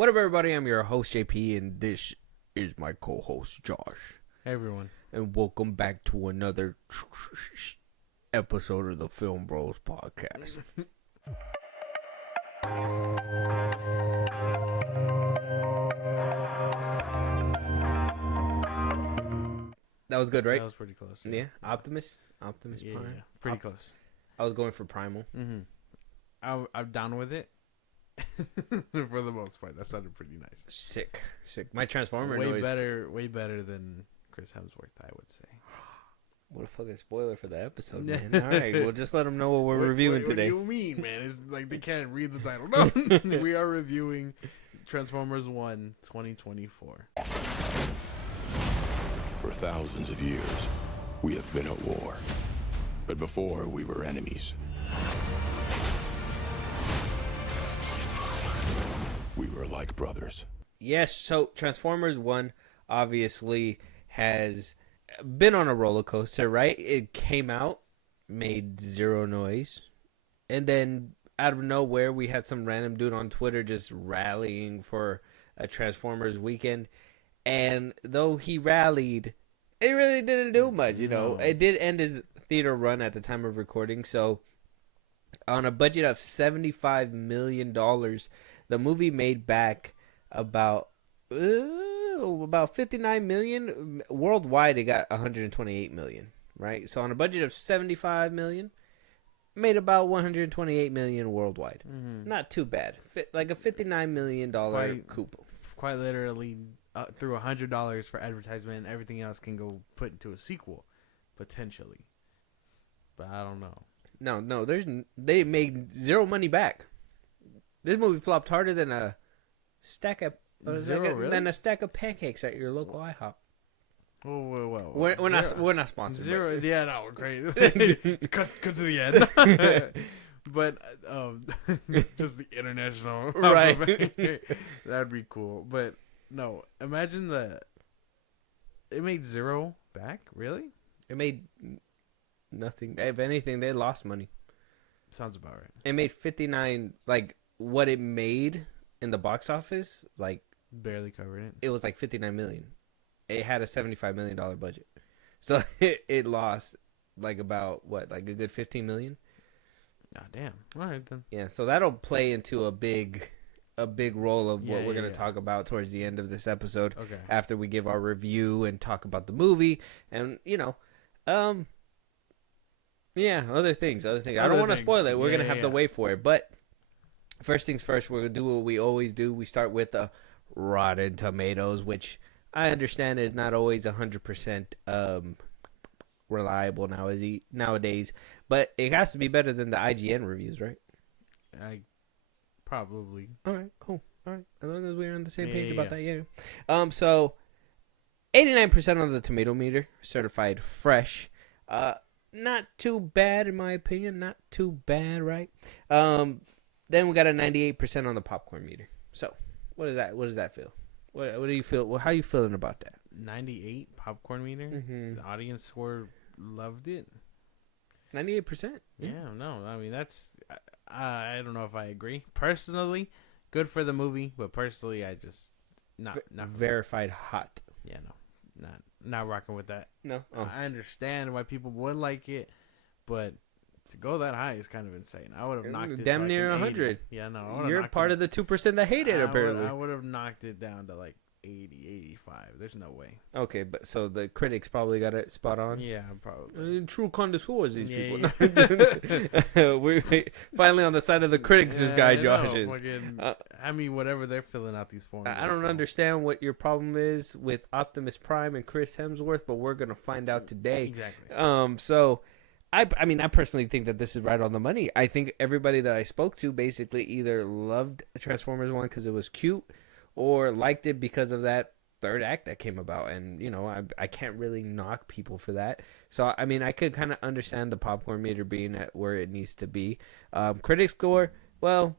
What up, everybody? I'm your host, JP, and this is my co-host, Josh. Hey, everyone. And welcome back to another episode of the FIlmBros podcast. That was good, right? That was pretty close. Yeah. Optimus Prime. Yeah. Pretty close. I was going for Primal. I'm down with it. For the most part, that sounded pretty nice. Sick. My Transformer way noise. way better than Chris Hemsworth, I would say. What a fucking spoiler for the episode, man. All right, we'll just let them know what we're reviewing today. What do you mean, man? It's like they can't read the title. No, we are reviewing Transformers 1 2024. For thousands of years, we have been at war. But before, we were enemies. We were like brothers. Yes, so Transformers 1 obviously has been on a roller coaster, right? It came out, made zero noise, and then out of nowhere, we had some random dude on Twitter just rallying for a Transformers weekend. And though he rallied, it really didn't do much, you know. No. It did end his theater run at the time of recording, so on a budget of $75 million, the movie made back about 59 million. Worldwide, it got 128 million, right? So on a budget of 75 million, made about 128 million worldwide. Not too bad. Like a $59 million coup. Quite literally, through $100 for advertisement, and everything else can go put into a sequel, potentially. But I don't know. No, they made zero money back. This movie flopped harder than a stack of than a stack of pancakes at your local IHOP. Whoa. We're not sponsored. Zero. Yeah, no, great. cut to the end. But just the international, right? That'd be cool. But no, imagine that it made zero back. Really? It made nothing. If anything, they lost money. Sounds about right. It made 59. Like what it made in the box office, like Barely covered it. it was like 59 million. It had a $75 million budget, so it lost like about like a good 15 million. Oh, damn. All right then. Yeah, so that'll play into a big role of what we're going to Yeah. talk about towards the end of this episode. Okay. After we give our review and talk about the movie, and other things. I don't want to spoil it. We're gonna have to wait for it. But first things first, we're gonna do what we always do. We start with the Rotten Tomatoes, which I understand is not always 100% reliable nowadays, but it has to be better than the IGN reviews, right? Probably. All right, cool. All right, as long as we're on the same page about that, yeah. So 89% on the tomato meter, certified fresh. Not too bad in my opinion. Not too bad, right? Then we got a 98% on the popcorn meter. So, what does that feel? What do you feel? How are you feeling about that? 98 popcorn meter. Mm-hmm. The audience score loved it. 98%. Yeah, no, I mean that's. I don't know if I agree personally. Good for the movie, but personally, I just not Verified hot. Yeah, no, not rocking with that. No. Oh. I understand why people would like it, but to go that high is kind of insane. I would have knocked it damn to near like 100. Yeah, no, You're part of the 2% that hate it, apparently. I would have knocked it down to like 80, 85. There's no way. Okay, but so the critics probably got it spot on. Yeah, probably. True connoisseurs, these Yeah, people. We're finally on the side of the critics. This guy Josh is. I mean, whatever they're filling out these forms. I don't understand what your problem is with Optimus Prime and Chris Hemsworth, but we're gonna find out today. Exactly. So I mean, I personally think that this is right on the money. I think everybody that I spoke to basically either loved Transformers 1 because it was cute, or liked it because of that third act that came about. And, you know, I can't really knock people for that. So, I mean, I could kind of understand the popcorn meter being at where it needs to be. Critic score, well,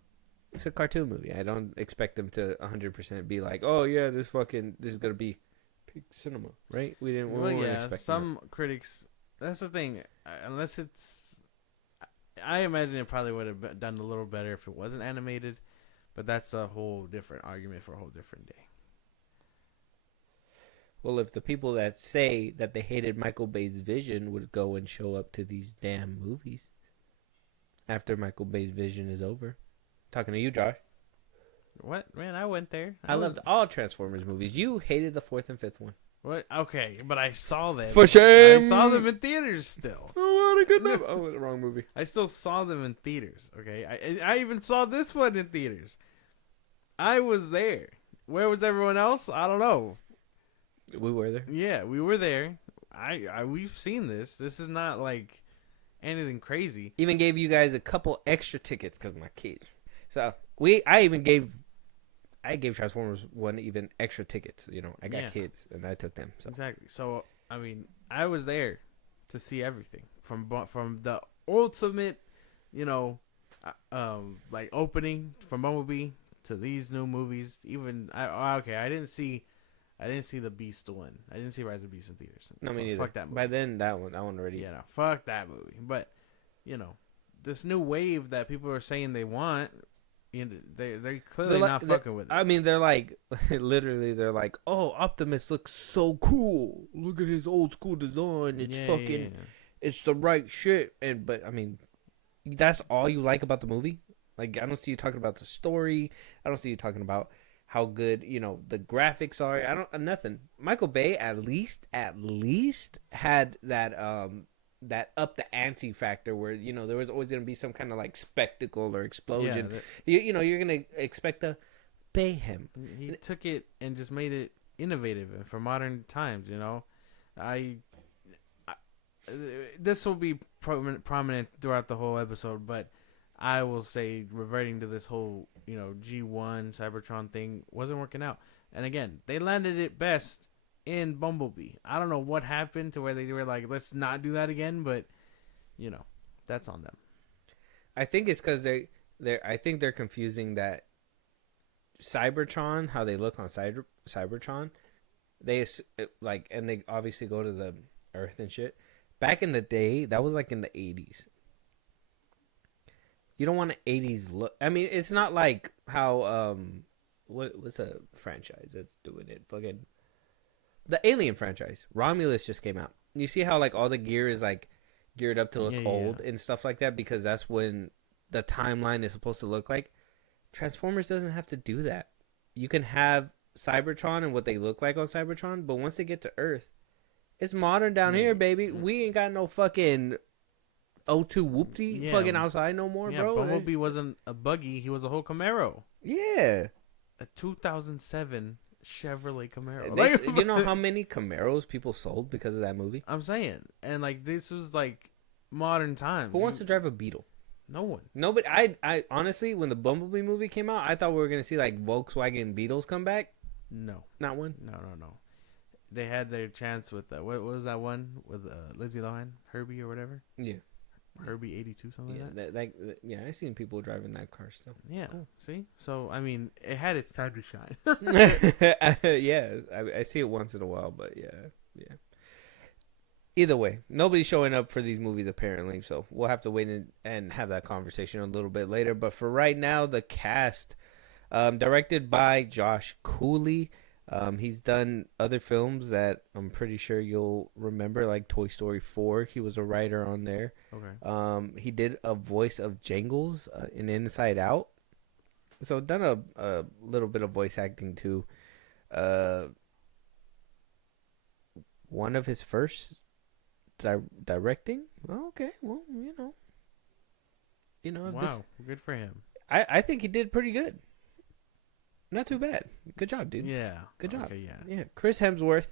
it's a cartoon movie. I don't expect them to 100% be like, oh, yeah, this is going to be peak cinema, right? We weren't expecting some critics... That's the thing. Unless it's... I imagine it probably would have done a little better if it wasn't animated. But that's a whole different argument for a whole different day. Well, if the people that say that they hated Michael Bay's vision would go and show up to these damn movies after Michael Bay's vision is over. Talking to you, Josh. What? Man, I went there. I loved all Transformers movies. You hated the 4th and 5th one. What? Okay, but I saw them. For shame! I saw them in theaters still. Oh, what a good movie. Oh, wrong movie. I still saw them in theaters, okay? I even saw this one in theaters. I was there. Where was everyone else? I don't know. We were there. Yeah, we were there. We've seen this. This is not like anything crazy. Even gave you guys a couple extra tickets because of my kids. So I gave Transformers 1 even extra tickets. You know, I got kids and I took them. So. Exactly. So I mean, I was there to see everything from the ultimate, you know, like opening from Bumblebee to these new movies. Even I didn't see the Beast one. I didn't see Rise of the Beast in theaters. No, me neither. Fuck that movie. By then, that one already. Yeah, no, fuck that movie. But you know, this new wave that people are saying they want, you know, they're clearly not fucking with it. I mean, they're like, literally, they're like, oh, Optimus looks so cool. Look at his old school design. It's it's the right shit. But I mean, that's all you like about the movie. Like, I don't see you talking about the story. I don't see you talking about how good, you know, the graphics are. I don't nothing. Michael Bay at least had that that up the ante factor where, you know, there was always going to be some kind of like spectacle or explosion. Yeah, you know, you're going to expect to pay him. He took it and just made it innovative for modern times, you know. This will be prominent throughout the whole episode, but I will say, reverting to this whole, you know, G1 Cybertron thing wasn't working out. And again, they landed it best in Bumblebee. I don't know what happened to where they were like, let's not do that again, but you know, that's on them. I think it's because I think they're confusing that Cybertron, how they look on Cybertron, they like, and they obviously go to the Earth and shit. Back in the day, that was like in the 80s. You don't want an 80s look. I mean, it's not like how what's a franchise that's doing it? Fucking the Alien franchise. Romulus just came out. You see how like all the gear is like geared up to look old and stuff like that because that's when the timeline is supposed to look like. Transformers doesn't have to do that. You can have Cybertron and what they look like on Cybertron, but once they get to Earth, it's modern down here, baby. We ain't got no fucking O2 whoopty fucking outside no more, bro. Bumblebee wasn't a buggy. He was a whole Camaro. Yeah. A 2007 Chevrolet Camaro. You know how many Camaros people sold because of that movie? I'm saying. And like, this was like modern times. Who wants to drive a Beetle? No one. Nobody. I honestly, when the Bumblebee movie came out, I thought we were going to see like Volkswagen Beetles come back. No. Not one? No. They had their chance with, what was that one with Lindsay Lohan? Herbie or whatever? Yeah. Herbie 82, something like that. Yeah, I seen people driving that car still. Yeah, cool. See? So, I mean, it had its time to shine. Yeah, I see it once in a while, but yeah. Either way, nobody's showing up for these movies apparently, so we'll have to wait and have that conversation a little bit later. But for right now, the cast, directed by Josh Cooley. He's done other films that I'm pretty sure you'll remember, like Toy Story 4. He was a writer on there. Okay. He did a voice of Jangles in Inside Out. So done a little bit of voice acting too. One of his first directing. Oh, okay, well, you know. Wow, good for him. I think he did pretty good. Not too bad. Good job, dude. Yeah. Good job. Okay, yeah. Yeah. Chris Hemsworth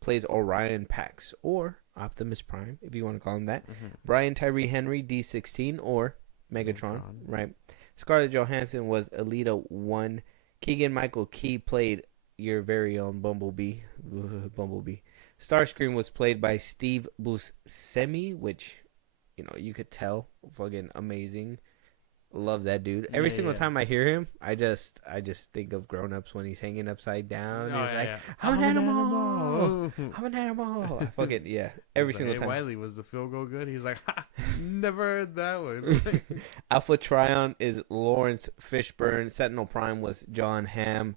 plays Orion Pax, or Optimus Prime, if you want to call him that. Mm-hmm. Brian Tyree Henry, D16, or Megatron. Right. Scarlett Johansson was Alita 1. Keegan-Michael Key played your very own Bumblebee. Starscream was played by Steve Buscemi, which, you could tell, fucking amazing. Love that dude. Every Yeah, single yeah. time I hear him, I just think of Grown Ups when he's hanging upside down. Oh, He's yeah, like, yeah. I'm an animal. animal. I'm an animal. I fucking yeah. Every He's single like, time. hey, Wiley, was the field goal good? He's like, ha, never heard that one. Alpha Trion is Lawrence Fishburne. Sentinel Prime was John Hamm.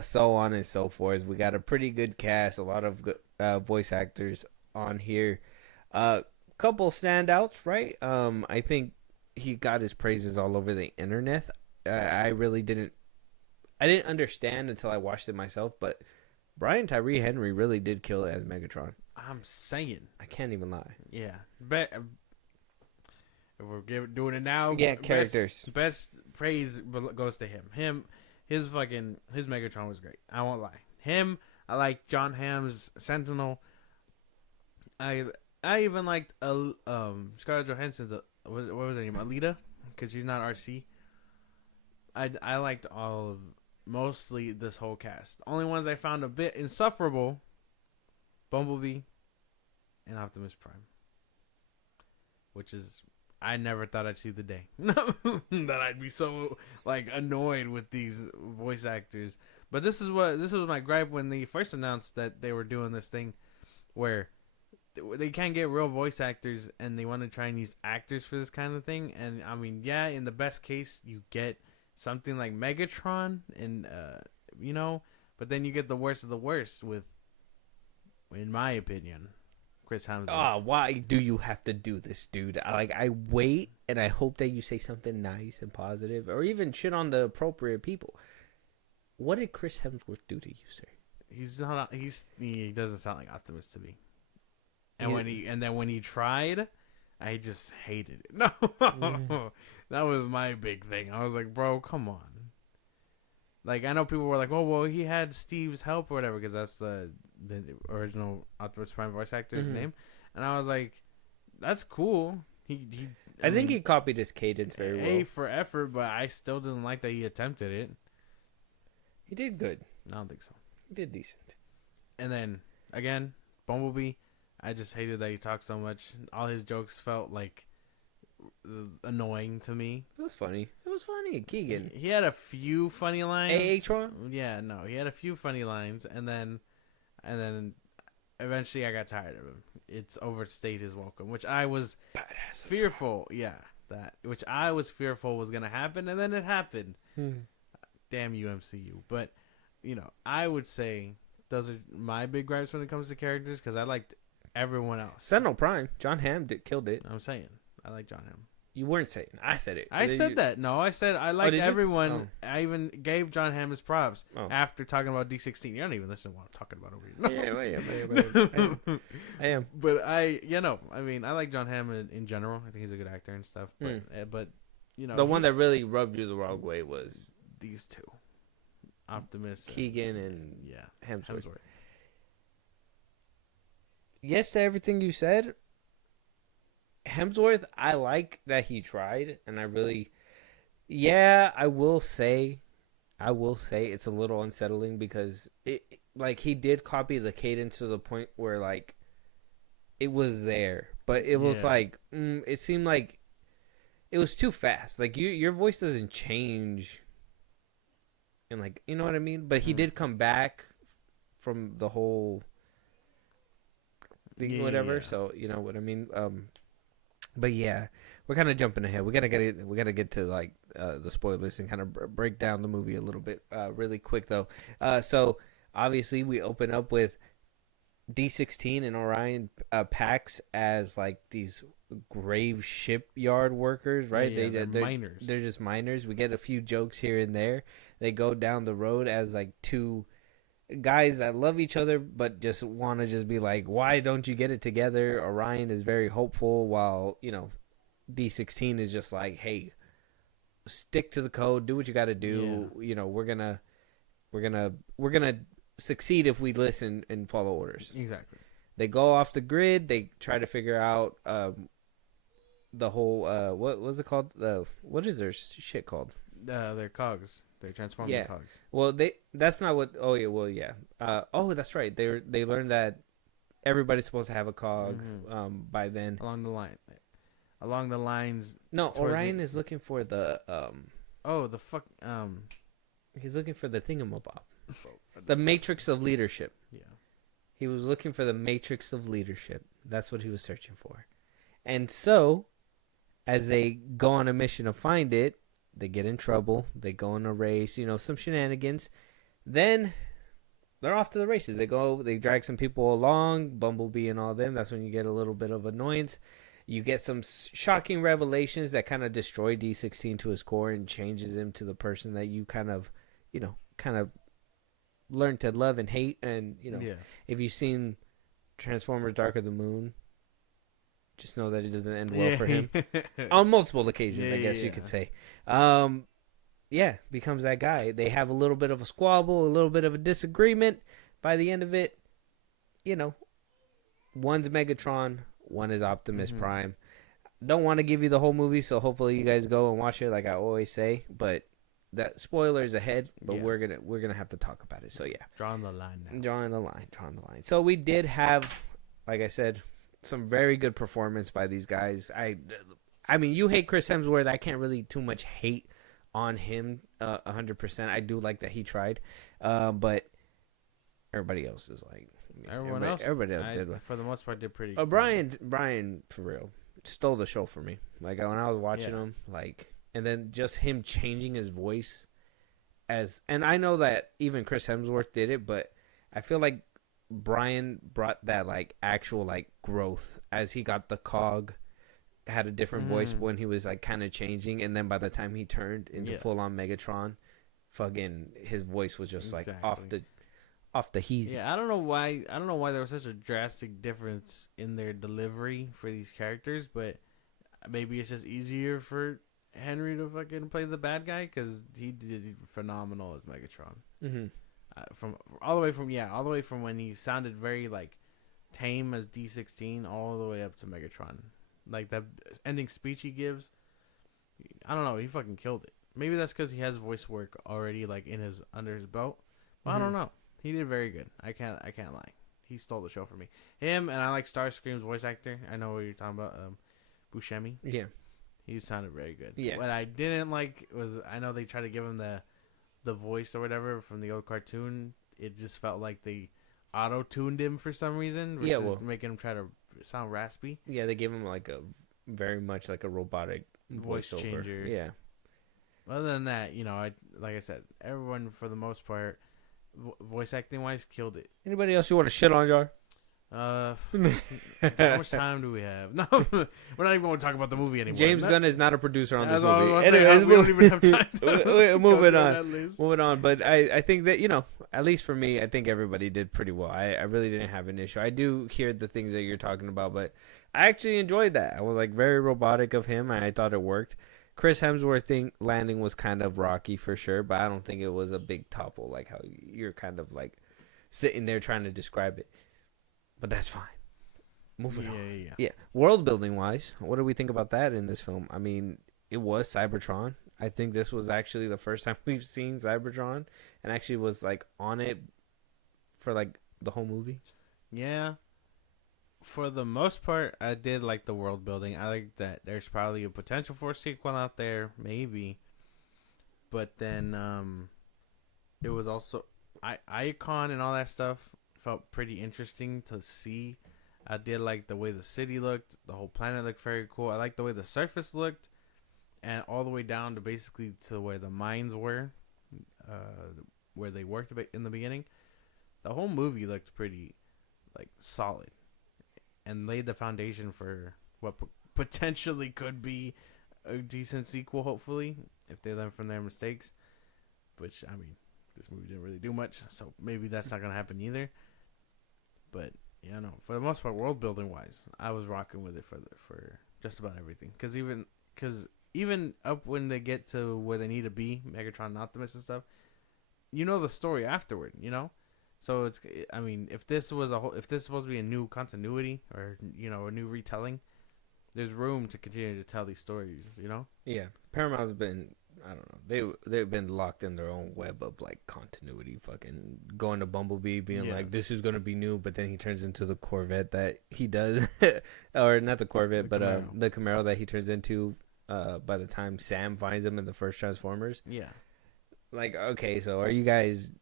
So on and so forth. We got a pretty good cast. A lot of good, voice actors on here. Couple standouts, right? I think he got his praises all over the internet. I really didn't understand until I watched it myself, but Brian Tyree Henry really did kill it as Megatron. I'm saying. I can't even lie. Yeah. If we're doing it now, Yeah, characters. Best praise goes to him. His Megatron was great. I won't lie. Him, I like John Hamm's Sentinel. I even liked Scarlett Johansson's what was her name? Alita, because she's not RC. I liked mostly this whole cast. Only ones I found a bit insufferable: Bumblebee and Optimus Prime, which is I never thought I'd see the day that I'd be so like annoyed with these voice actors. But this was my gripe when they first announced that they were doing this thing where they can't get real voice actors and they want to try and use actors for this kind of thing. And I mean, yeah, in the best case you get something like Megatron and but then you get the worst of the worst with, in my opinion, Chris Hemsworth. Oh, why do you have to do this, dude? I wait and I hope that you say something nice and positive, or even shit on the appropriate people. What did Chris Hemsworth do to you, sir? He doesn't sound like Optimus to me. And then when he tried, I just hated it. No, that was my big thing. I was like, bro, come on. Like, I know people were like, oh, well, he had Steve's help or whatever, because that's the original Optimus Prime voice actor's name. And I was like, that's cool. I think he copied his cadence very well. A for effort, but I still didn't like that he attempted it. He did good. I don't think so. He did decent. And then, again, Bumblebee. I just hated that he talked so much. All his jokes felt like annoying to me. It was funny. Keegan. He had a few funny lines. A-Tron? Yeah, no, he had a few funny lines, and then eventually I got tired of him. It's overstayed his welcome, which I was fearful. Yeah, which I was fearful was gonna happen, and then it happened. Damn you, MCU. But I would say those are my big gripes when it comes to characters, because I liked everyone else. Sentinel Prime. John Hamm killed it. I'm saying I like John Hamm. You weren't saying. I said it. I said that. No, I said I liked everyone. Oh. I even gave John Hamm his props after talking about D16. You don't even listen to what I'm talking about over here. Yeah, I am. But I like John Hamm in general. I think he's a good actor and stuff. But the one that really rubbed you the wrong way was these two, Optimus, Keegan, and Hemsworth. Yes to everything you said. Hemsworth, I like that he tried, and I will say it's a little unsettling because he did copy the cadence to the point where like it was there, but it was it seemed like it was too fast. Like your voice doesn't change, and like you know what I mean. But he did come back from the whole thing, whatever. So you know what I mean. But yeah, we're kind of jumping ahead. We gotta get to like the spoilers and kind of break down the movie a little bit really quick though. So obviously we open up with D16 and Orion Pax as like these grave shipyard workers, right? They're miners. They're just miners. We get a few jokes here and there. They go down the road as like two guys that love each other but just want to just be like, why don't you get it together? Orion is very hopeful, while D16 is just like, hey, stick to the code, do what you got to do. We're gonna succeed if we listen and follow orders. Exactly. They go off the grid. They try to figure out the whole what was it called, what is their shit called? Their cogs. They transform the cogs. Well, that's not what. Oh yeah. Well, yeah. That's right. They learned that everybody's supposed to have a cog by then. Along the line. along the lines. No, towards Orion the- is looking for the Oh, the fuck. he's looking for the thingamabob, the matrix of leadership. Yeah. He was looking for the matrix of leadership. That's what he was searching for. And so, as they go on a mission to find it, they get in trouble. They go on a race, some shenanigans. Then they're off to the races. They drag some people along, Bumblebee and all them. That's when you get a little bit of annoyance. You get some shocking revelations that kind of destroy D16 to his core and changes him to the person that you kind of learn to love and hate. And, if you've seen Transformers Dark of the Moon, just know that it doesn't end well for him. On multiple occasions, I guess you could say. Becomes that guy. They have a little bit of a squabble, a little bit of a disagreement. By the end of it, one's Megatron, one is Optimus Prime. Don't want to give you the whole movie, so hopefully you guys go and watch it like I always say. But that spoilers ahead, but we're gonna have to talk about it. So yeah. Drawing the line now. Drawing the line. So we did have, like I said, some very good performance by these guys. I mean, you hate Chris Hemsworth. I can't really too much hate on him 100%. I do like that he tried. But everybody else is like... Everybody else did. For the most part, did pretty good. Brian, for real, stole the show for me. Like, when I was watching him, and then just him changing his voice and I know that even Chris Hemsworth did it, but I feel like Brian brought that, actual, growth as he got the cog, had a different voice when he was, kind of changing, and then by the time he turned into full-on Megatron, fucking, his voice was just, off the heezy. Yeah, I don't know why there was such a drastic difference in their delivery for these characters, but maybe it's just easier for Henry to fucking play the bad guy because he did phenomenal as Megatron. Mm-hmm. From all the way from when he sounded very tame as D16 all the way up to Megatron. Like that ending speech he gives, I don't know, he fucking killed it. Maybe that's because he has voice work already under his belt. But I don't know. He did very good. I can't lie. He stole the show for me. Him, and I like Starscream's voice actor. I know what you're talking about. Buscemi. Yeah. He sounded very good. Yeah. What I didn't like was, I know they tried to give him the voice or whatever from the old cartoon. It just felt like they auto-tuned him for some reason. Making him try to sound raspy. Yeah, they gave him very much like a robotic voice changer. Yeah. Other than that, like I said, everyone for the most part, voice acting wise, killed it. Anybody else you want to shit on, Jar? How much time do we have? No, we're not even going to talk about the movie anymore. James Gunn is not a producer on this movie. Anyways, we don't even have time to moving on. But I think that, at least for me, I think everybody did pretty well. I really didn't have an issue. I do hear the things that you're talking about, but I actually enjoyed that. I was very robotic of him, and I thought it worked. Chris Hemsworth landing was kind of rocky for sure, but I don't think it was a big topple like how you're kind of sitting there trying to describe it. But that's fine. Moving on. Yeah. World building wise, what do we think about that in this film? I mean, it was Cybertron. I think this was actually the first time we've seen Cybertron, and actually was on it for the whole movie. Yeah. For the most part, I did like the world building. I like that there's probably a potential for a sequel out there, maybe. But then it was also Icon and all that stuff felt pretty interesting to see. I did like the way the city looked. The whole planet looked very cool. I like the way the surface looked, and all the way down to basically to where the mines were, where they worked in the beginning. The whole movie looked pretty solid, and laid the foundation for what potentially could be a decent sequel, hopefully, if they learn from their mistakes. Which, I mean, this movie didn't really do much, so maybe that's not going to happen either. But, for the most part, world building wise, I was rocking with it for just about everything. Because even up when they get to where they need to be, Megatron and Optimus and stuff, the story afterward, So it's, I mean, if this is supposed to be a new continuity or a new retelling, there's room to continue to tell these stories. Yeah, Paramount's been I don't know. They've been locked in their own web of like continuity. Fucking going to Bumblebee, being like, "This is gonna be new," but then he turns into the Corvette that he does, or not the Corvette, but the Camaro that he turns into. By the time Sam finds him in the first Transformers, Yeah. Like, okay, so are you guys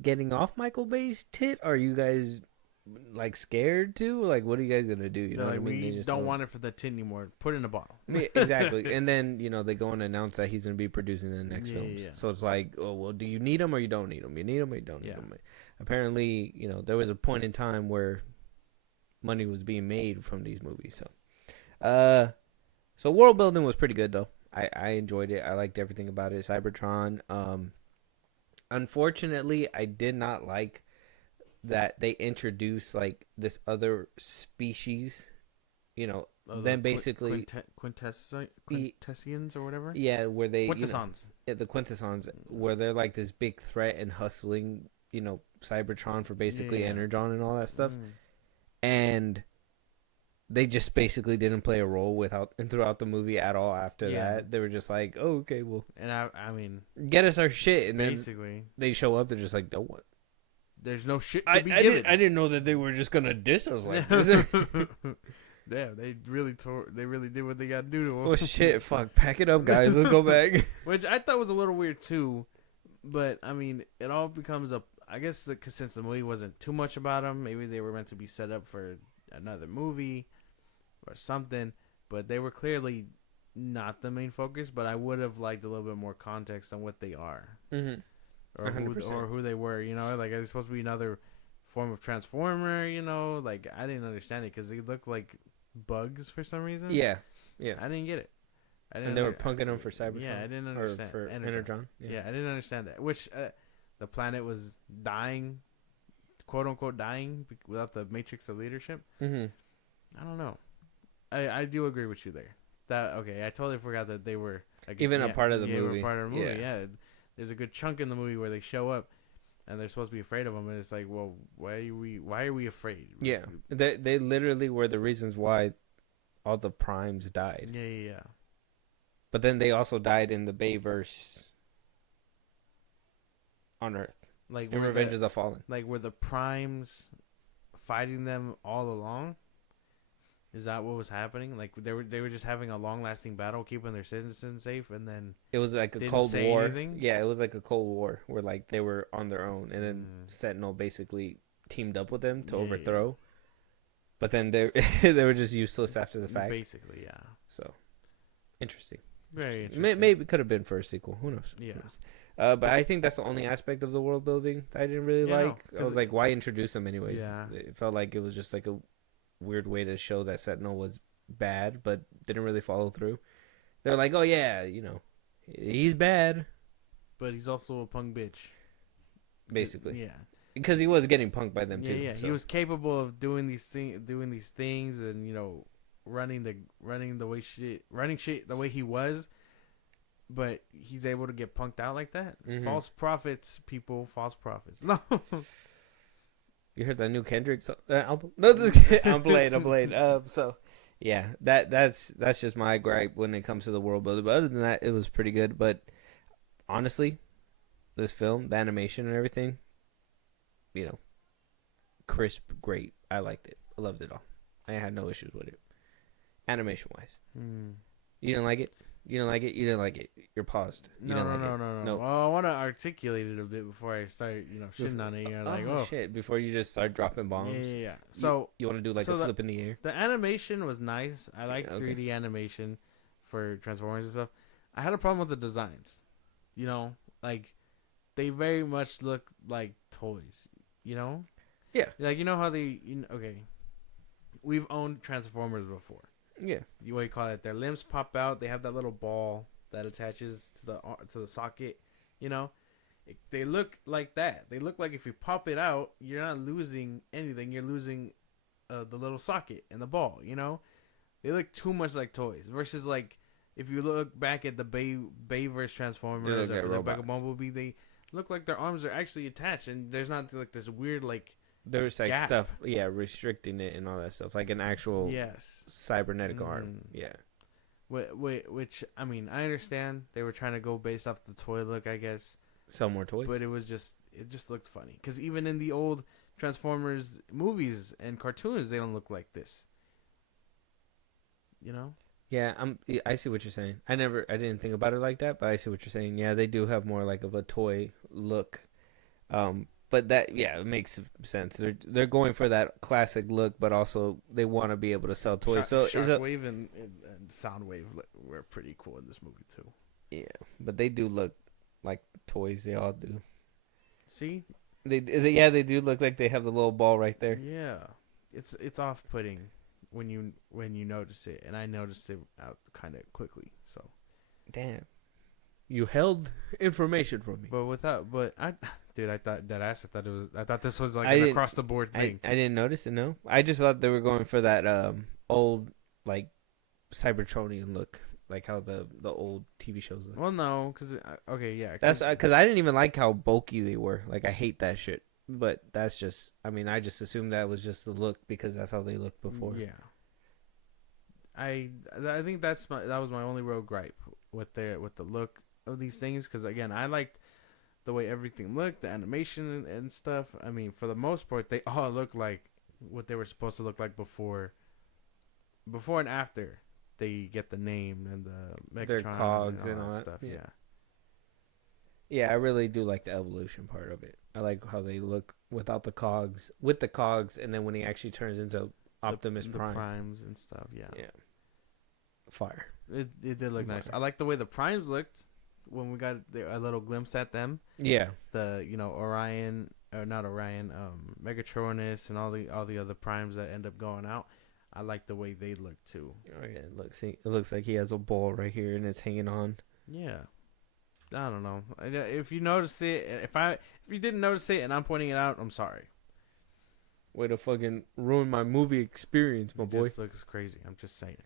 getting off Michael Bay's tit? Are you guys like scared too? Like, what are you guys gonna do? You know what I mean? We don't want it for the tin anymore. Put it in a bottle. Yeah, exactly. And then they go and announce that he's gonna be producing the next films. Yeah. So it's like, oh well, do you need him or you don't need him? You need him or you don't need him? Apparently, there was a point in time where money was being made from these movies. So world building was pretty good though. I enjoyed it. I liked everything about it. Cybertron. Unfortunately, I did not like that they introduced like this other species. Then basically Quintessians or whatever. Yeah, where they Quintessons. The Quintessons, where they're like this big threat and hustling, Cybertron for basically Energon and all that stuff, and they just basically didn't play a role throughout the movie at all. After that, they were just like, "Oh, okay, well." And I mean, get us our shit, and basically then they show up. They're just like, "No what? There's no shit to be given." I didn't know that they were just gonna diss us like this. Damn, they really did what they got to do to them. Oh shit! Fuck, pack it up, guys. Let's go back. Which I thought was a little weird too, but I mean, it all becomes I guess since the movie wasn't too much about them, maybe they were meant to be set up for another movie or something. But they were clearly not the main focus. But I would have liked a little bit more context on what they are, or who they were. Like, are they supposed to be another form of Transformer? Like, I didn't understand it because they looked like bugs for some reason. Yeah. I didn't get it. And they were punking them for Cybertron. Yeah, I didn't understand. Or for Energon. Yeah, I didn't understand that. Which the planet was dying, quote unquote dying, without the matrix of leadership. Mm-hmm. I don't know. I do agree with you there. I totally forgot that they were a part of the movie. Were part of the movie. Yeah, there's a good chunk in the movie where they show up. And they're supposed to be afraid of them, and it's like, well, why are we afraid? Yeah, they literally were the reasons why all the primes died. Yeah. But then they also died in the Bayverse on Earth, like in Revenge of the Fallen. Like, were the primes fighting them all along? Is that what was happening? Like, they were just having a long-lasting battle, keeping their citizens safe, and then it was like a Cold War. Anything? Yeah, it was like a Cold War where like they were on their own, and then Sentinel basically teamed up with them to overthrow. Yeah. But then they were just useless after the fact. Basically, yeah. So interesting. Very interesting. Maybe it could have been for a sequel. Who knows? Yeah. Who knows? But I think that's the only aspect of the world building that I didn't really like. No, I was like, why introduce them anyways? Yeah. It felt like it was just like a weird way to show that Sentinel was bad, but didn't really follow through. They're like, oh yeah, he's bad, but he's also a punk bitch, basically. Yeah, because he was getting punked by them too. Yeah, so. He was capable of doing these things, and running shit the way he was, but he's able to get punked out like that. Mm-hmm. False prophets, people, false prophets. No. You heard that new Kendrick album? No, I'm playing. So, yeah, that's just my gripe when it comes to the world building. But other than that, it was pretty good. But honestly, this film, the animation and everything, crisp, great. I liked it. I loved it all. I had no issues with it, animation wise. You didn't like it? You didn't like it? You didn't like it. You're paused. No. Well, I want to articulate it a bit before I start, shitting on it. You're shit. Before you just start dropping bombs. Yeah. So you want to do like a flip in the air? The animation was nice. I like 3D animation for Transformers and stuff. I had a problem with the designs. Like they very much look like toys. Yeah. Like how they. Okay. We've owned Transformers before. Yeah, what do you call it? Their limbs pop out. They have that little ball that attaches to the socket. They look like that. They look like if you pop it out, you're not losing anything. You're losing the little socket and the ball. They look too much like toys. Versus like if you look back at the Bayverse Transformers or back at Bumblebee, they look like their arms are actually attached, and there's not like this weird like. There's like gap. Stuff, restricting it and all that stuff, like an actual cybernetic arm, Which I mean, I understand they were trying to go based off the toy look, I guess. Sell more toys. But it just looked funny because even in the old Transformers movies and cartoons, they don't look like this. You know? Yeah, I see what you're saying. I didn't think about it like that, but I see what you're saying. Yeah, they do have more like of a toy look. But that, yeah, it makes sense. They're going for that classic look, but also they want to be able to sell toys. So Shockwave and Soundwave were pretty cool in this movie too. Yeah, but they do look like toys. They all do. See? They do look like they have the little ball right there. Yeah, it's off-putting when you notice it, and I noticed it out kind of quickly. So, damn, you held information from me. I thought this was like an across the board thing. I didn't notice it. No, I just thought they were going for that old like Cybertronian look. Like how the old TV shows look. Well, no, because that's because I didn't even like how bulky they were. Like I hate that shit. But that's just, I mean, I just assumed that was just the look because that's how they looked before. Yeah. I think that was my only real gripe with the look of these things, because again, I liked the way everything looked, the animation and stuff. I mean, for the most part, they all look like what they were supposed to look like before and after they get the name and the Megatron, their cogs and all that stuff. Yeah. Yeah, I really do like the evolution part of it. I like how they look without the cogs, with the cogs, and then when he actually turns into Optimus Prime. The primes and stuff, yeah. Yeah. Fire. It did look nice. I like the way the primes looked when we got a little glimpse at them. Yeah. The, Orion, or not Orion, Megatronus and all the other primes that end up going out. I like the way they look too. Oh yeah, it looks like he has a ball right here and it's hanging on. Yeah. I don't know. If you notice it, if you didn't notice it and I'm pointing it out, I'm sorry. Way to fucking ruin my movie experience, my boy. It just looks crazy. I'm just saying.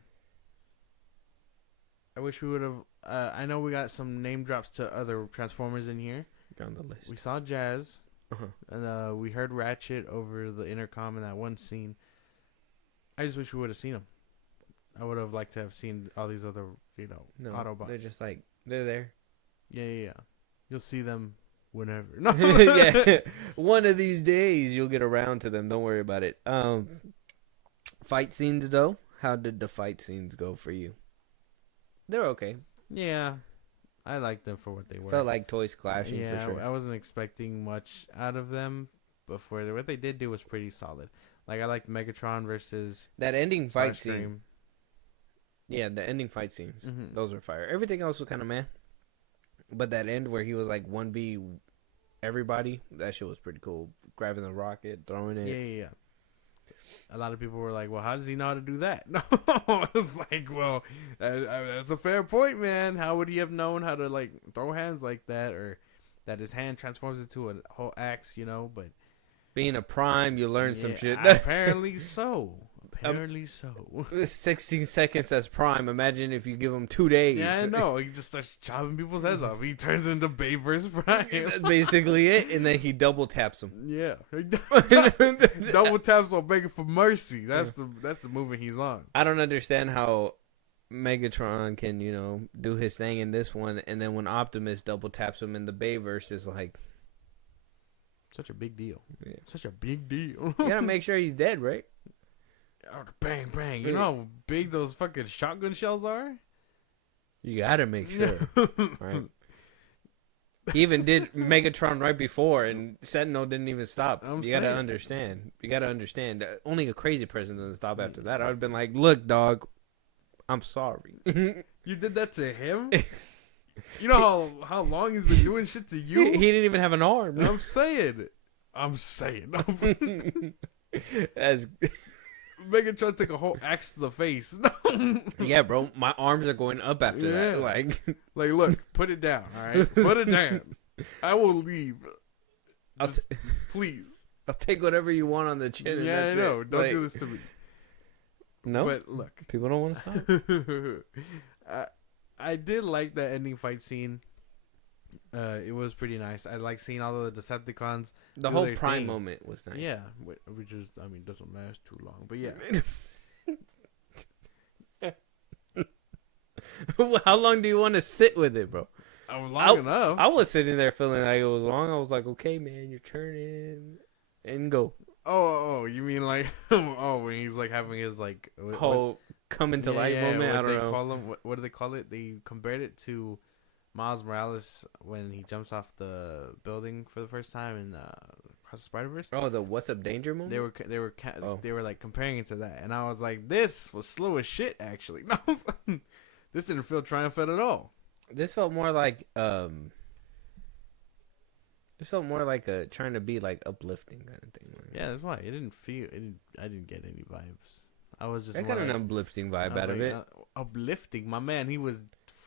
I wish we would have. I know we got some name drops to other Transformers in here. On the list. We saw Jazz, Uh-huh. and we heard Ratchet over the intercom in that one scene. I just wish we would have seen him. I would have liked to have seen all these other, Autobots. They're just like, they're there. Yeah. You'll see them whenever. No. Yeah. One of these days you'll get around to them. Don't worry about it. Fight scenes though. How did the fight scenes go for you? They're okay. Yeah. I liked them for what they were. Felt like toys clashing for sure. I wasn't expecting much out of them before. What they did do was pretty solid. Like, I liked Megatron versus that ending fight Starscream. scene. Yeah, the ending fight scenes. Mm-hmm. Those were fire. Everything else was kind of meh. But that end where he was like 1v everybody, that shit was pretty cool. Grabbing the rocket, throwing it. Yeah. A lot of people were like, well, how does he know how to do that? No, I was like, well, that's a fair point, man. How would he have known how to, like, throw hands like that, or that his hand transforms into a whole axe, But being a prime, you learn some shit. Apparently so. 16 seconds as prime. Imagine if you give him 2 days. Yeah, I know. He just starts chopping people's heads off. He turns into Babe vs. Prime. That's basically it. And then he double taps him. Yeah. Double taps while begging for mercy. That's the movement he's on. I don't understand how Megatron can, do his thing in this one, and then when Optimus double taps him in the Bayverse, is like such a big deal. Yeah. Such a big deal. You gotta make sure he's dead, right? Oh, bang, bang. You know how big those fucking shotgun shells are? You gotta make sure. Right? He even did Megatron right before, and Sentinel didn't even stop. You gotta understand. Only a crazy person doesn't stop after that. I would have been like, look, dog, I'm sorry. You did that to him? You know how long he's been doing shit to you? He didn't even have an arm. I'm saying. As Megatron took a whole axe to the face. Yeah, bro, my arms are going up after that. Like, look, put it down, all right? Put it down. I will leave. Please. I'll take whatever you want on the chin. Yeah, I know. Don't do this to me. No, but look, people don't want to stop. I did like that ending fight scene. It was pretty nice. I like seeing all of the Decepticons. The whole Prime moment was nice. Yeah, which is, doesn't last too long, but yeah. How long do you want to sit with it, bro? Long enough. I was sitting there feeling like it was long. I was like, okay, man, your turn and go. You mean like when he's like having his like Whole coming to life moment. I don't know. Call them, what do they call it? They compared it to Miles Morales when he jumps off the building for the first time in Across the Spider-Verse. Oh, the What's Up Danger moment. They were like comparing it to that, and I was like, this was slow as shit. Actually, no, this didn't feel triumphant at all. This felt more like a trying to be like uplifting kind of thing. Yeah, that's why it didn't feel. I didn't get any vibes. I was just. I got an uplifting vibe out of it. Uplifting, my man. He was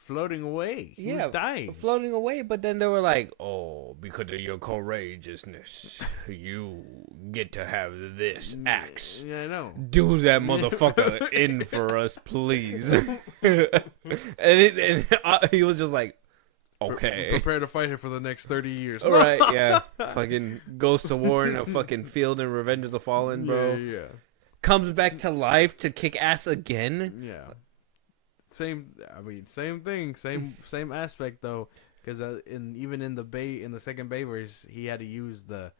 floating away. He was dying, floating away. But then they were like, "Oh, because of your courageousness, you get to have this axe. Yeah, I know. Do that motherfucker in for us, please." and he was just like, "Okay, prepare to fight him for the next 30 years." All right, yeah. Fucking goes to war in a fucking field in Revenge of the Fallen, bro. Yeah. Comes back to life to kick ass again. Yeah. Same thing, same aspect though, because even in the second Bayverse, he had to use that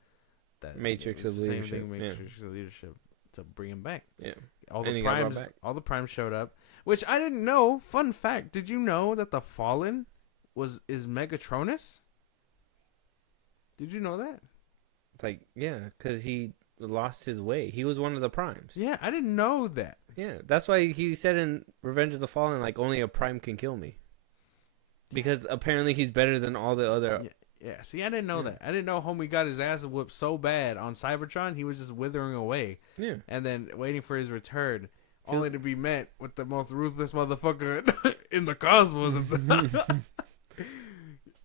Matrix of Leadership. Matrix of Leadership to bring him back. Yeah. All the primes showed up, which I didn't know. Fun fact: did you know that the Fallen is Megatronus? Did you know that? It's like, yeah, because he lost his way. He was one of the primes. Yeah, I didn't know that. Yeah, that's why he said in Revenge of the Fallen, like, only a prime can kill me. Because apparently he's better than all the other. Yeah. See, I didn't know that. I didn't know homie got his ass whipped so bad on Cybertron, he was just withering away. Yeah. And then waiting for his return, only to be met with the most ruthless motherfucker in the cosmos.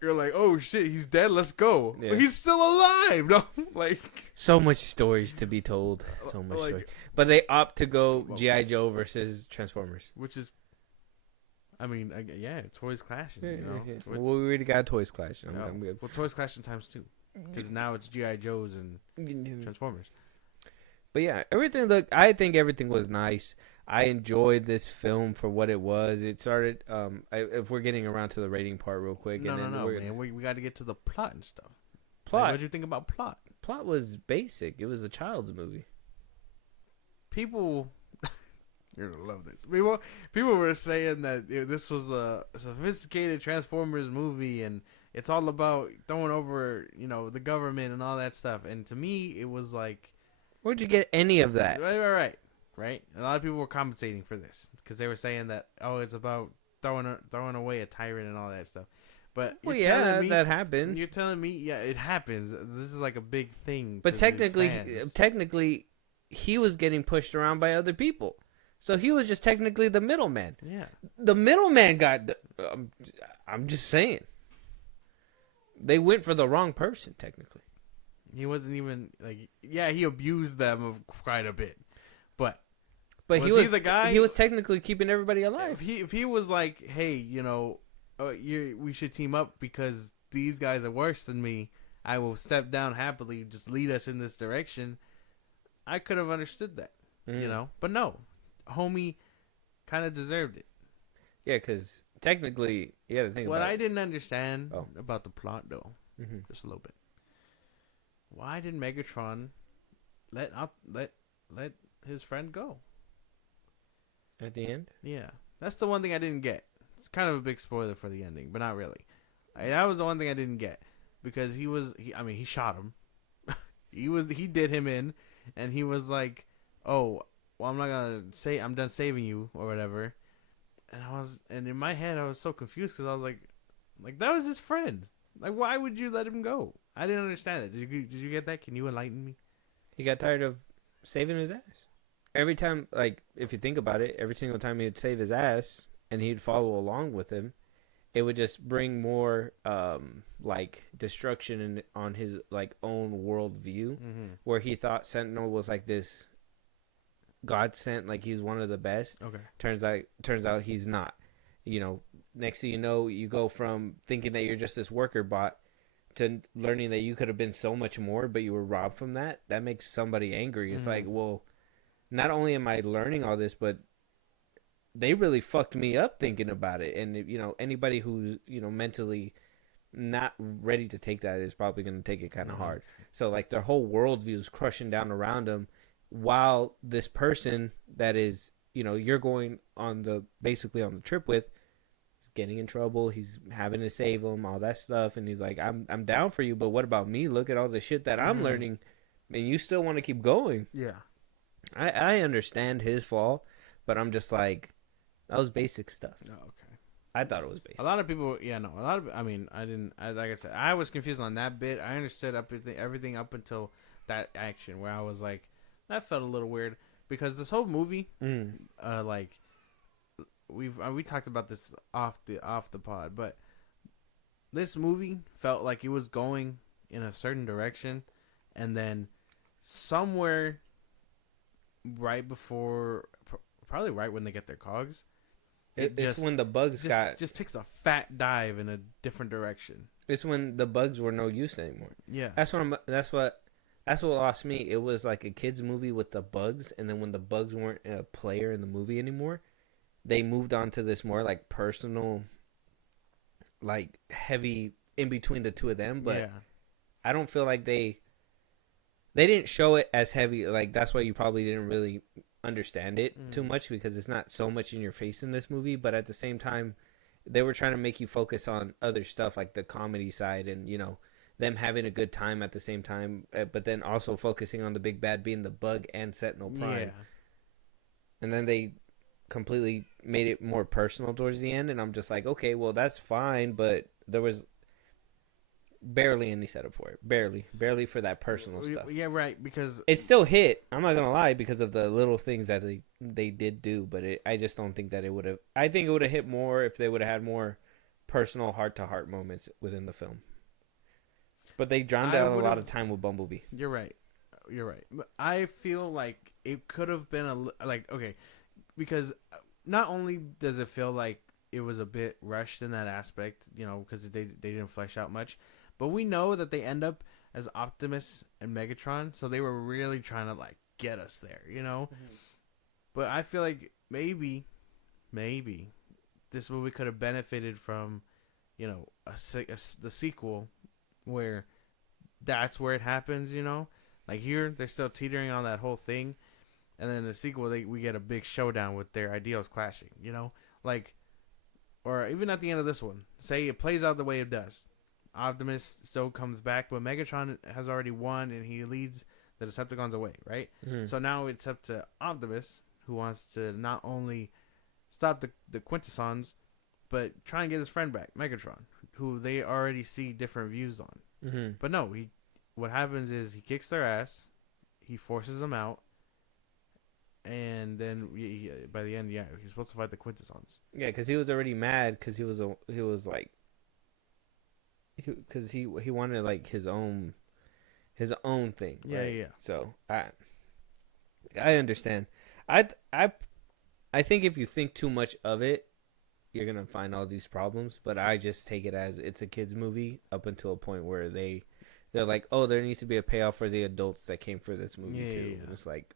You're like, oh shit, he's dead. Let's go. Yeah. But he's still alive. No, like so much stories to be told. So much story. But they opt to go G.I. Joe versus Transformers, which is, I mean, toys clashing. You know, yeah. Well, we already got toys clashing. I'm good. Well, toys clashing times 2, because now it's G.I. Joes and Transformers. But yeah, I think everything was nice. I enjoyed this film for what it was. It started. If we're getting around to the rating part real quick, no, man. We got to get to the plot and stuff. Plot. Like, what'd you think about plot? Plot was basic. It was a child's movie. People, you're gonna love this. People were saying that this was a sophisticated Transformers movie, and it's all about throwing over, the government and all that stuff. And to me, it was like, where'd you get any of that? Right. A lot of people were compensating for this because they were saying that, it's about throwing away a tyrant and all that stuff. But that happened. You're telling me, it happens. This is like a big thing. But technically, he was getting pushed around by other people, so he was just technically the middleman. Yeah, the middleman got. I'm just saying, they went for the wrong person. Technically, he wasn't even like. Yeah, he abused them quite a bit, but he was the guy. He was technically keeping everybody alive. If he was like, hey, we should team up because these guys are worse than me. I will step down happily. Just lead us in this direction. I could have understood that, But no, homie kind of deserved it. Yeah, because technically, you had to think what about I didn't understand about the plot, though, just a little bit. Why did Megatron let his friend go at the end? Yeah, that's the one thing I didn't get. It's kind of a big spoiler for the ending, but not really. That was the one thing I didn't get because he shot him. he did him in. And he was like, "Oh, well, I'm not gonna say I'm done saving you or whatever." And in my head, I was so confused because I was like that was his friend. Like, why would you let him go? I didn't understand it. Did you get that? Can you enlighten me? He got tired of saving his ass. Every time, like, if you think about it, every single time he'd save his ass and he'd follow along with him, it would just bring more destruction on his own worldview, where he thought Sentinel was like this God sent, like he's one of the best. Okay. Turns out he's not. Next thing you know, you go from thinking that you're just this worker bot to learning that you could have been so much more, but you were robbed from that. That makes somebody angry. It's like, well, not only am I learning all this, but they really fucked me up thinking about it. And you know, anybody who's, you know, mentally not ready to take that is probably going to take it kind of hard. So like their whole worldview is crushing down around them, while this person that is, you know, you're going on the basically on the trip with, is getting in trouble. He's having to save him, all that stuff, and he's like, I'm down for you, but what about me? Look at all the shit that I'm learning, and you still want to keep going. Yeah. I understand his fall, but I'm just like, that was basic stuff. Oh, okay. I thought it was basic. A lot of people, I mean, like I said, I was confused on that bit. I understood everything up until that action where I was like, that felt a little weird because this whole movie, like, we talked about this off the pod, but this movie felt like it was going in a certain direction, and then somewhere right before, probably right when they get their cogs. It's when the bugs just takes a fat dive in a different direction. It's when the bugs were no use anymore. Yeah, that's what lost me. It was like a kids movie with the bugs, and then when the bugs weren't a player in the movie anymore, they moved on to this more like personal, like heavy in between the two of them. But yeah. I don't feel like they didn't show it as heavy. Like that's why you probably didn't really understand it too much, because it's not so much in your face in this movie. But at the same time, they were trying to make you focus on other stuff like the comedy side, and you know, them having a good time at the same time, but then also focusing on the big bad being the bug and Sentinel Prime. Yeah. And then they completely made it more personal towards the end, and I'm just like, okay, well that's fine, but there was barely any setup for it. Barely for that personal stuff. Yeah, right, because it still hit. I'm not gonna lie, because of the little things that they did do, but I just don't think that it would have. I think it would have hit more if they would have had more personal heart-to-heart moments within the film. But they drowned out a lot of time with Bumblebee. You're right. But I feel like it could have been okay, because not only does it feel like it was a bit rushed in that aspect, you know, because they didn't flesh out much. But we know that they end up as Optimus and Megatron, so they were really trying to like get us there, you know. Mm-hmm. But I feel like maybe this movie could have benefited from, you know, the sequel, where that's where it happens, you know. Like here, they're still teetering on that whole thing, and then in the sequel, we get a big showdown with their ideals clashing, you know, like, or even at the end of this one, say it plays out the way it does. Optimus still comes back, but Megatron has already won, and he leads the Decepticons away, right? Mm-hmm. So now it's up to Optimus, who wants to not only stop the Quintessons, but try and get his friend back, Megatron, who they already see different views on. Mm-hmm. But no, what happens is he kicks their ass, he forces them out, and then by the end, he's supposed to fight the Quintessons. Yeah, because he was already mad because he was like. Because he wanted like his own thing. Right? Yeah. So I understand. I think if you think too much of it, you're gonna find all these problems. But I just take it as it's a kids movie up until a point where they're like, oh, there needs to be a payoff for the adults that came for this movie too. Yeah. And it's like.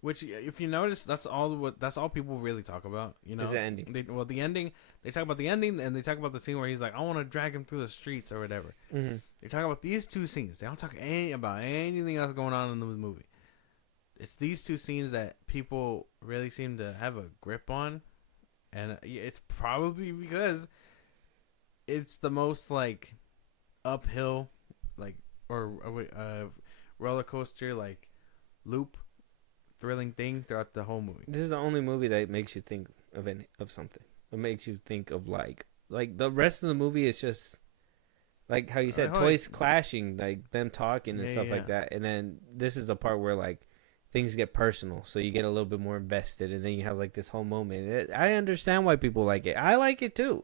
Which, if you notice, that's all people really talk about. You know, is the ending. The ending. They talk about the ending, and they talk about the scene where he's like, "I want to drag him through the streets" or whatever. Mm-hmm. They talk about these two scenes. They don't talk about anything else going on in the movie. It's these two scenes that people really seem to have a grip on, and it's probably because it's the most like uphill, like or roller coaster like loop. Thrilling thing throughout the whole movie. This is the only movie that makes you think of something. It makes you think of like the rest of the movie is just like how you said, toys clashing, like them talking and stuff like that. And then this is the part where like things get personal, so you get a little bit more invested, and then you have like this whole moment. I understand why people like it. I like it too,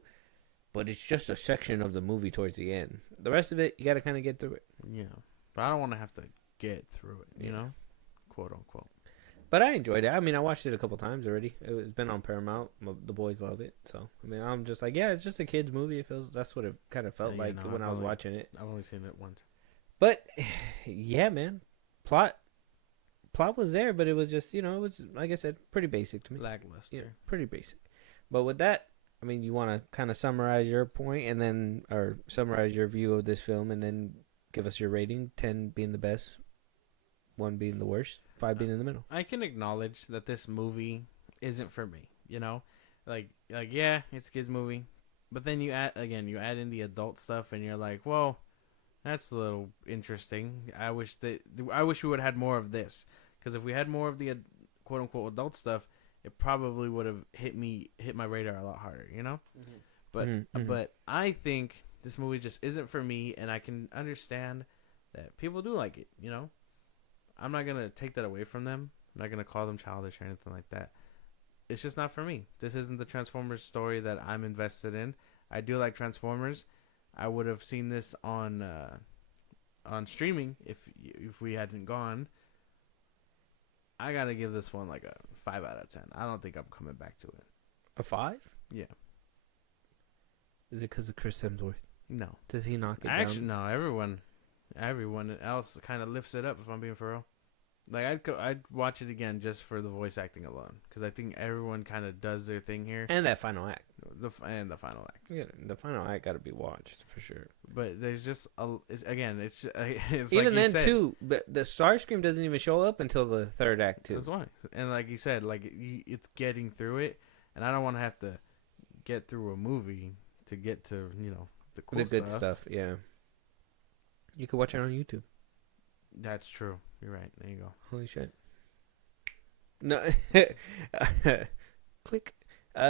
but it's just a section of the movie towards the end. The rest of it, you got to kind of get through it. Yeah, but I don't want to have to get through it. You know, quote unquote. But I enjoyed it. I mean, I watched it a couple times already. It's been on Paramount. The boys love it. So, I mean, I'm just like, yeah, it's just a kid's movie. That's what it kind of felt like when I was watching it. I've only seen it once. But, yeah, man. Plot plot was there, but it was just, it was, like I said, pretty basic to me. Lackluster. Yeah, pretty basic. But with that, I mean, you want to kind of summarize your point or summarize your view of this film and then give us your rating, 10 being the best, 1 being the worst, 5 being in the middle. I can acknowledge that this movie isn't for me, Like yeah, it's a kids movie. But then you add in the adult stuff and you're like, "Well, that's a little interesting. I wish we would have had more of this, cuz if we had more of the quote unquote adult stuff, it probably would have hit my radar a lot harder, Mm-hmm. But I think this movie just isn't for me, and I can understand that people do like it, I'm not going to take that away from them. I'm not going to call them childish or anything like that. It's just not for me. This isn't the Transformers story that I'm invested in. I do like Transformers. I would have seen this on streaming if we hadn't gone. I got to give this one like a 5 out of 10. I don't think I'm coming back to it. A 5? Yeah. Is it because of Chris Hemsworth? No. Does he knock it down? Actually, no. Everyone else kind of lifts it up, if I'm being for real. Like, I'd watch it again just for the voice acting alone, because I think everyone kind of does their thing here. And that final act. The final act. Yeah, the final act got to be watched for sure. But there's just it's even like then said, too. But the Starscream doesn't even show up until the third act too. That's why. And like you said, like it's getting through it, and I don't want to have to get through a movie to get to the cool the good stuff. Yeah, you can watch it on YouTube. That's true. You're right. There you go. Holy shit. No. Click.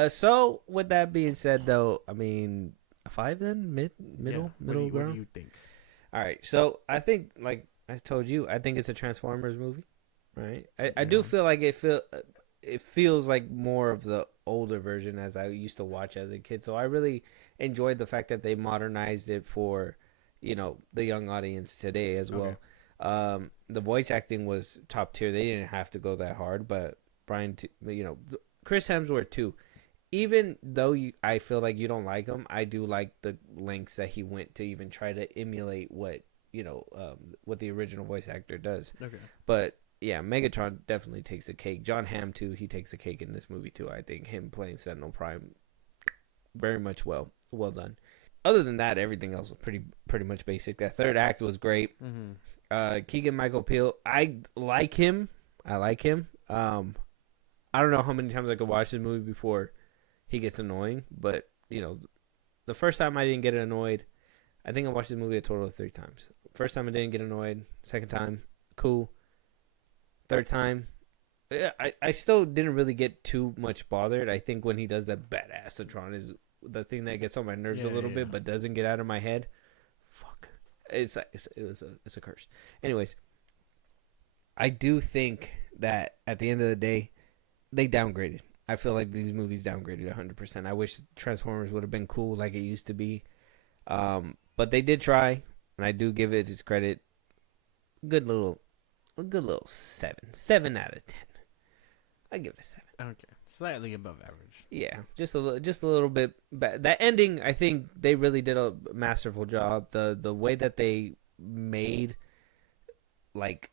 So with that being said, though, I mean, a 5 then, middle ground. What do you think? All right. So I think, like I told you, I think it's a Transformers movie, right? I do feel like it feels like more of the older version as I used to watch as a kid. So I really enjoyed the fact that they modernized it for, the young audience today as well. The voice acting was top tier. They didn't have to go that hard, but Chris Hemsworth too. Even though I feel like you don't like him, I do like the lengths that he went to even try to emulate what the original voice actor does. Okay. But yeah, Megatron definitely takes the cake. John Hamm too. He takes the cake in this movie too. I think him playing Sentinel Prime, very much well done. Other than that, everything else was pretty much basic. That third act was great. Mm-hmm. Keegan-Michael Peele, I like him. I don't know how many times I could watch this movie before he gets annoying, but the first time I didn't get annoyed. I think I watched the movie a total of 3 times. First time I didn't get annoyed. Second time, cool. Third time, I still didn't really get too much bothered. I think when he does that badass-atron is the thing that gets on my nerves a little bit, but doesn't get out of my head. Fuck, it's a curse. Anyways, I do think that at the end of the day, they downgraded. I feel like these movies downgraded 100%. I wish Transformers would have been cool like it used to be, but they did try, and I do give it its credit. A good little 7 out of 10. I give it a 7. Okay, slightly above average. Yeah, just a little bit. That ending, I think they really did a masterful job. The way that they made, like,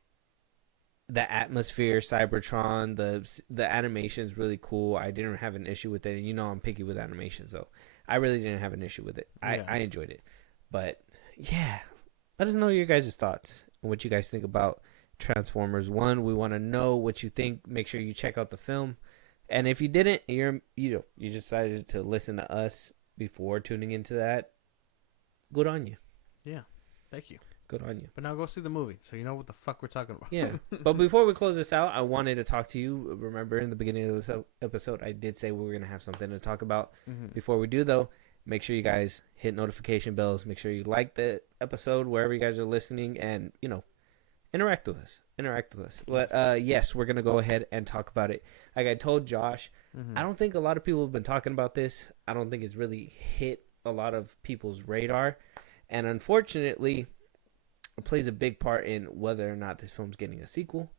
the atmosphere, Cybertron, the animation is really cool. I didn't have an issue with it, and I'm picky with animation, so I really didn't have an issue with it. I enjoyed it, but yeah, let us know your guys' thoughts and what you guys think about Transformers 1. We want to know what you think. Make sure you check out the film, and if you didn't, you decided to listen to us before tuning into that. Good on you. Yeah, thank you. Good on you. But now go see the movie so you know what the fuck we're talking about. Yeah. But before we close this out, I wanted to talk to you. Remember, in the beginning of this episode, I did say we were going to have something to talk about. Mm-hmm. Before we do, though, make sure you guys hit notification bells. Make sure you like the episode wherever you guys are listening, and, interact with us. But, yes, we're going to go ahead and talk about it. Like I told Josh, I don't think a lot of people have been talking about this. I don't think it's really hit a lot of people's radar. And unfortunately, it plays a big part in whether or not this film's getting a sequel,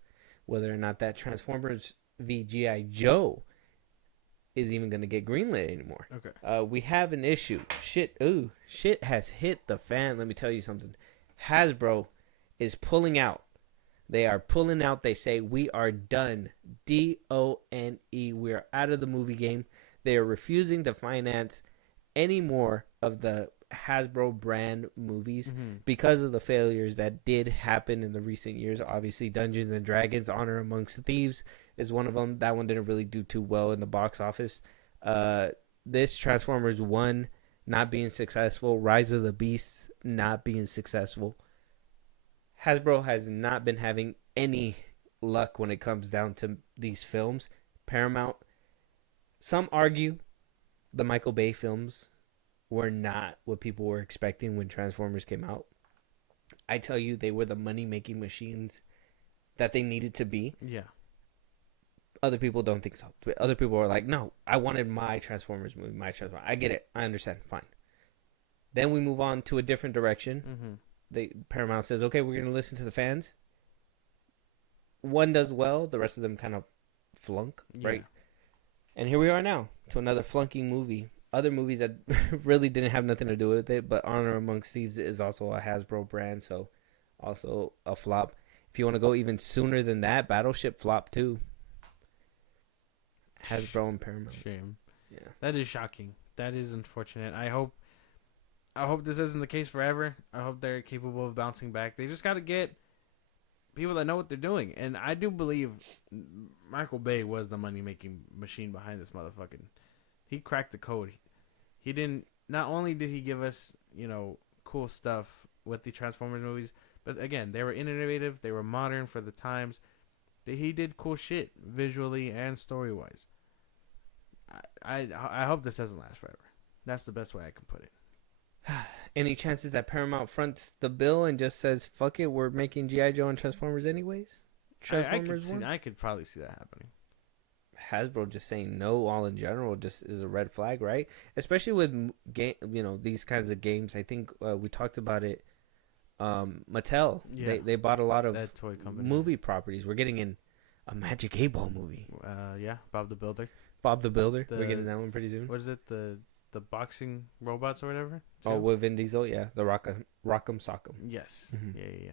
whether or not that Transformers v G.I. Joe is even going to get greenlit anymore. Okay. We have an issue. Shit has hit the fan. Let me tell you something. Hasbro is pulling out They are pulling out. They say, we are done. DONE. We are out of the movie game. They are refusing to finance any more of the Hasbro brand movies because of the failures that did happen in the recent years. Obviously, Dungeons and Dragons: Honor Amongst Thieves is one of them. That one didn't really do too well in the box office. This Transformers 1 not being successful. Rise of the Beasts not being successful. Hasbro has not been having any luck when it comes down to these films. Paramount, some argue the Michael Bay films were not what people were expecting when Transformers came out. I tell you, they were the money-making machines that they needed to be. Yeah. Other people don't think so. Other people are like, no, I wanted my Transformers movie, my Transformers. I get it. I understand. Fine. Then we move on to a different direction. Paramount says, okay, we're going to listen to the fans. One does well. The rest of them kind of flunk, right? And here we are now to another flunking movie. Other movies that really didn't have nothing to do with it, but Honor Amongst Thieves is also a Hasbro brand, so also a flop. If you want to go even sooner than that, Battleship flopped too. Hasbro and Paramount. Shame. Yeah. That is shocking. That is unfortunate. I hope this isn't the case forever. I hope they're capable of bouncing back. They just got to get people that know what they're doing. And I do believe Michael Bay was the money-making machine behind this motherfucking. He cracked the code. He didn't. Not only did he give us, cool stuff with the Transformers movies, but again, they were innovative. They were modern for the times. He did cool shit visually and story-wise. I hope this doesn't last forever. That's the best way I can put it. Any chances that Paramount fronts the bill and just says, fuck it, we're making G.I. Joe and Transformers anyways? I could probably see that happening. Hasbro just saying no all in general just is a red flag, right? Especially with these kinds of games. I think we talked about it. Mattel, they bought a lot of that toy company. Movie properties. We're getting in a Magic 8-Ball movie. Bob the Builder. We're getting that one pretty soon. What is it? The boxing robots or whatever? Oh, with Vin Diesel, yeah. The Rock'em Sock'em. Yes. Mm-hmm. Yeah.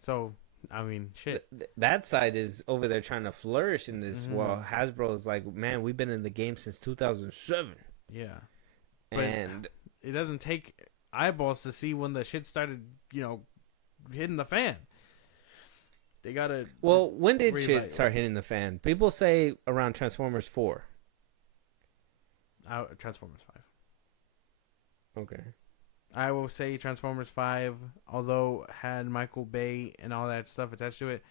So, I mean, shit. That side is over there trying to flourish in this. Mm-hmm. While Hasbro is like, man, we've been in the game since 2007. Yeah. And it doesn't take eyeballs to see when the shit started, hitting the fan. They gotta. Well, when did shit start hitting the fan? People say around Transformers 4. Transformers 5. Okay. I will say Transformers 5, although had Michael Bay and all that stuff attached to it,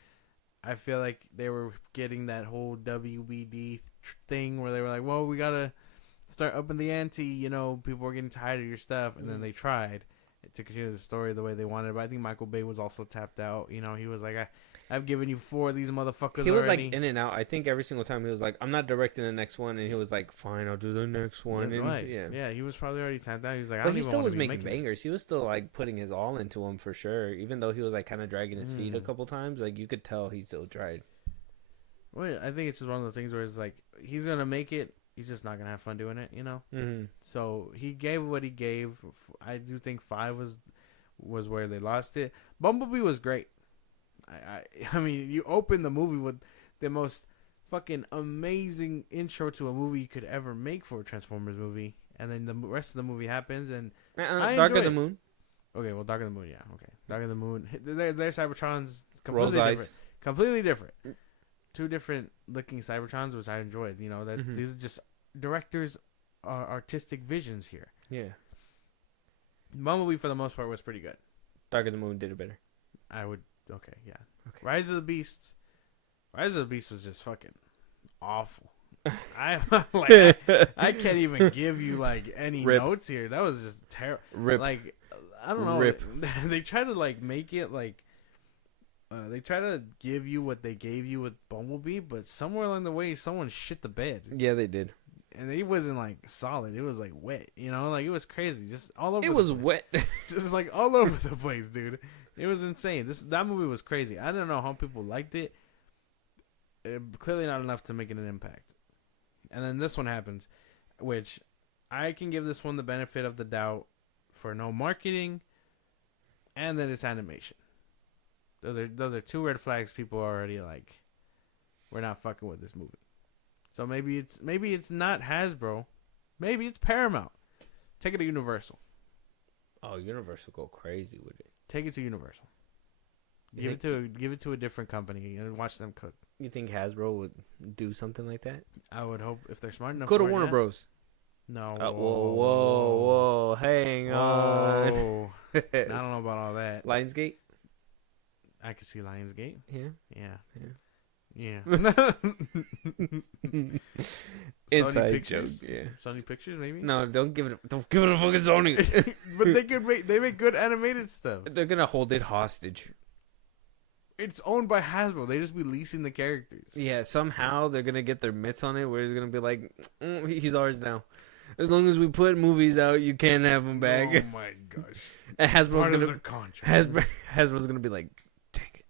I feel like they were getting that whole WBD thing where they were like, well, we gotta start upping the ante, people were getting tired of your stuff, and then they tried to continue the story the way they wanted. But I think Michael Bay was also tapped out. He was like, I've given you 4 of these motherfuckers. He was already. like in and out. I think every single time he was like, I'm not directing the next one, and he was like, fine, I'll do the next one. That's and right. Yeah, he was probably already tapped out. He was like, but he still was making bangers. He was still like putting his all into them for sure. Even though he was like kind of dragging his feet a couple times, like you could tell he still tried. Well, I think it's just one of the things where it's like he's gonna make it. He's just not gonna have fun doing it, Mm-hmm. So he gave what he gave. I do think 5 was where they lost it. Bumblebee was great. I mean, you open the movie with the most fucking amazing intro to a movie you could ever make for a Transformers movie, and then the rest of the movie happens, and Dark of the Moon. Okay, well, Dark of the Moon, yeah, okay, Dark of the Moon. Their Cybertrons completely different. Completely different. 2 different looking Cybertrons, which I enjoyed. That these are just directors' artistic visions here. Yeah. Bumblebee, for the most part, was pretty good. Dark of the Moon did it better. Okay, yeah. Okay. Rise of the Beast was just fucking awful. I can't even give you like any notes here. That was just terrible. Like, I don't know. They try to make it like they try to give you what they gave you with Bumblebee, but somewhere along the way, someone shit the bed. Yeah, they did. And it wasn't solid. It was wet. It was crazy. Just all over. It was wet. Just all over the place, dude. It was insane. That movie was crazy. I don't know how people liked it. Clearly not enough to make it an impact. And then this one happens, which I can give this one the benefit of the doubt for no marketing, and then it's animation. Those are two red flags. People are already like, we're not fucking with this movie. So maybe it's not Hasbro, maybe it's Paramount. Take it to Universal. Oh, Universal go crazy with it. Take it to Universal. Give it to a different company and watch them cook. You think Hasbro would do something like that? I would hope if they're smart enough. Go to for Warner that. Bros. No. Whoa, hang on. Whoa. I don't know about all that. Lionsgate. I could see Lionsgate. Yeah. Yeah. Inside Pictures. joke. Yeah. Sony Pictures, maybe. No, don't give it a fucking Sony. But they make good animated stuff. They're gonna hold it hostage. It's owned by Hasbro. They just be leasing the characters. Yeah, somehow they're gonna get their mitts on it, where it's gonna be like, he's ours now. As long as we put movies out, you can't have them back. Oh my gosh! And Hasbro's Part of gonna their contract. Hasbro's gonna be like, dang it!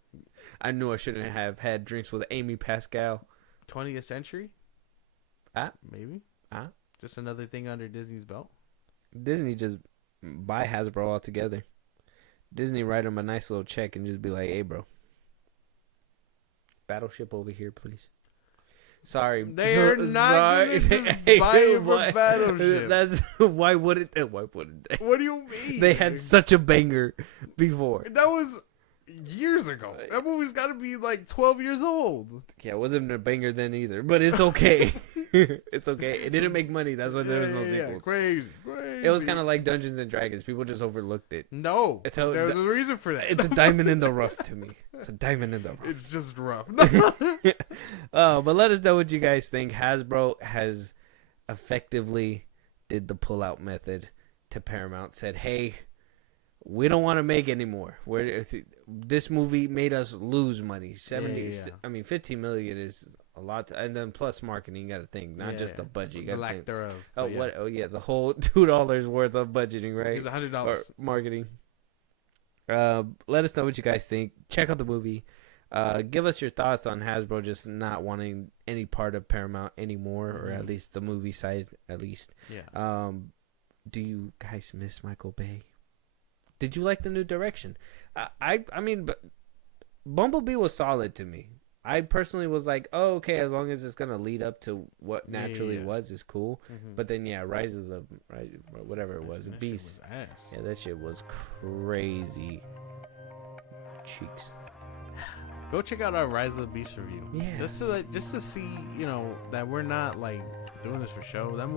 I knew I shouldn't have had drinks with Amy Pascal. 20th century? Maybe. Just another thing under Disney's belt. Disney just buy Hasbro altogether. Disney write them a nice little check and just be like, hey, bro. Battleship over here, please. Sorry. They're not gonna just buy it for Battleship. That's why wouldn't they? What do you mean? They had such a banger before. That was years ago. That movie's got to be like 12 years old. Yeah, it wasn't a banger then either, but it's okay. It's okay. It didn't make money. That's why there was no sequels. Crazy. It was kind of like Dungeons and Dragons. People just overlooked it. No, there was a reason for that. It's a diamond in the rough to me. It's a diamond in the rough. It's just rough. But let us know what you guys think. Hasbro has effectively did the pull-out method to Paramount. Said, hey, we don't want to make anymore. This movie made us lose money. 15 million is a lot, and then plus marketing. You got to think, not just the budget. You got to think thereof. the whole $2 worth of budgeting, right? It's $100 or marketing. Let us know what you guys think. Check out the movie. Give us your thoughts on Hasbro just not wanting any part of Paramount anymore, or at least the movie side, at least. Yeah. Do you guys miss Michael Bay? Did you like the new direction? I mean, but Bumblebee was solid to me. I personally was like, oh, okay, as long as it's gonna lead up to what naturally was, is cool. Mm-hmm. But then, Rise of the whatever it was, Beast. Yeah, that shit was crazy. Cheeks. Go check out our Rise of the Beast review. Yeah. Just to see, that we're not like doing this for show. That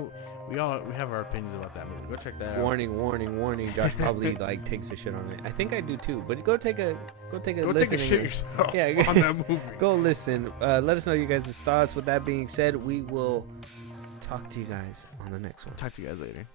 we have our opinions about that movie. Go check that out. Warning. Josh probably takes a shit on it. I think I do too. But go take a take a shit yourself on that movie. Go listen. Let us know you guys' thoughts. With that being said, we will talk to you guys on the next one. Talk to you guys later.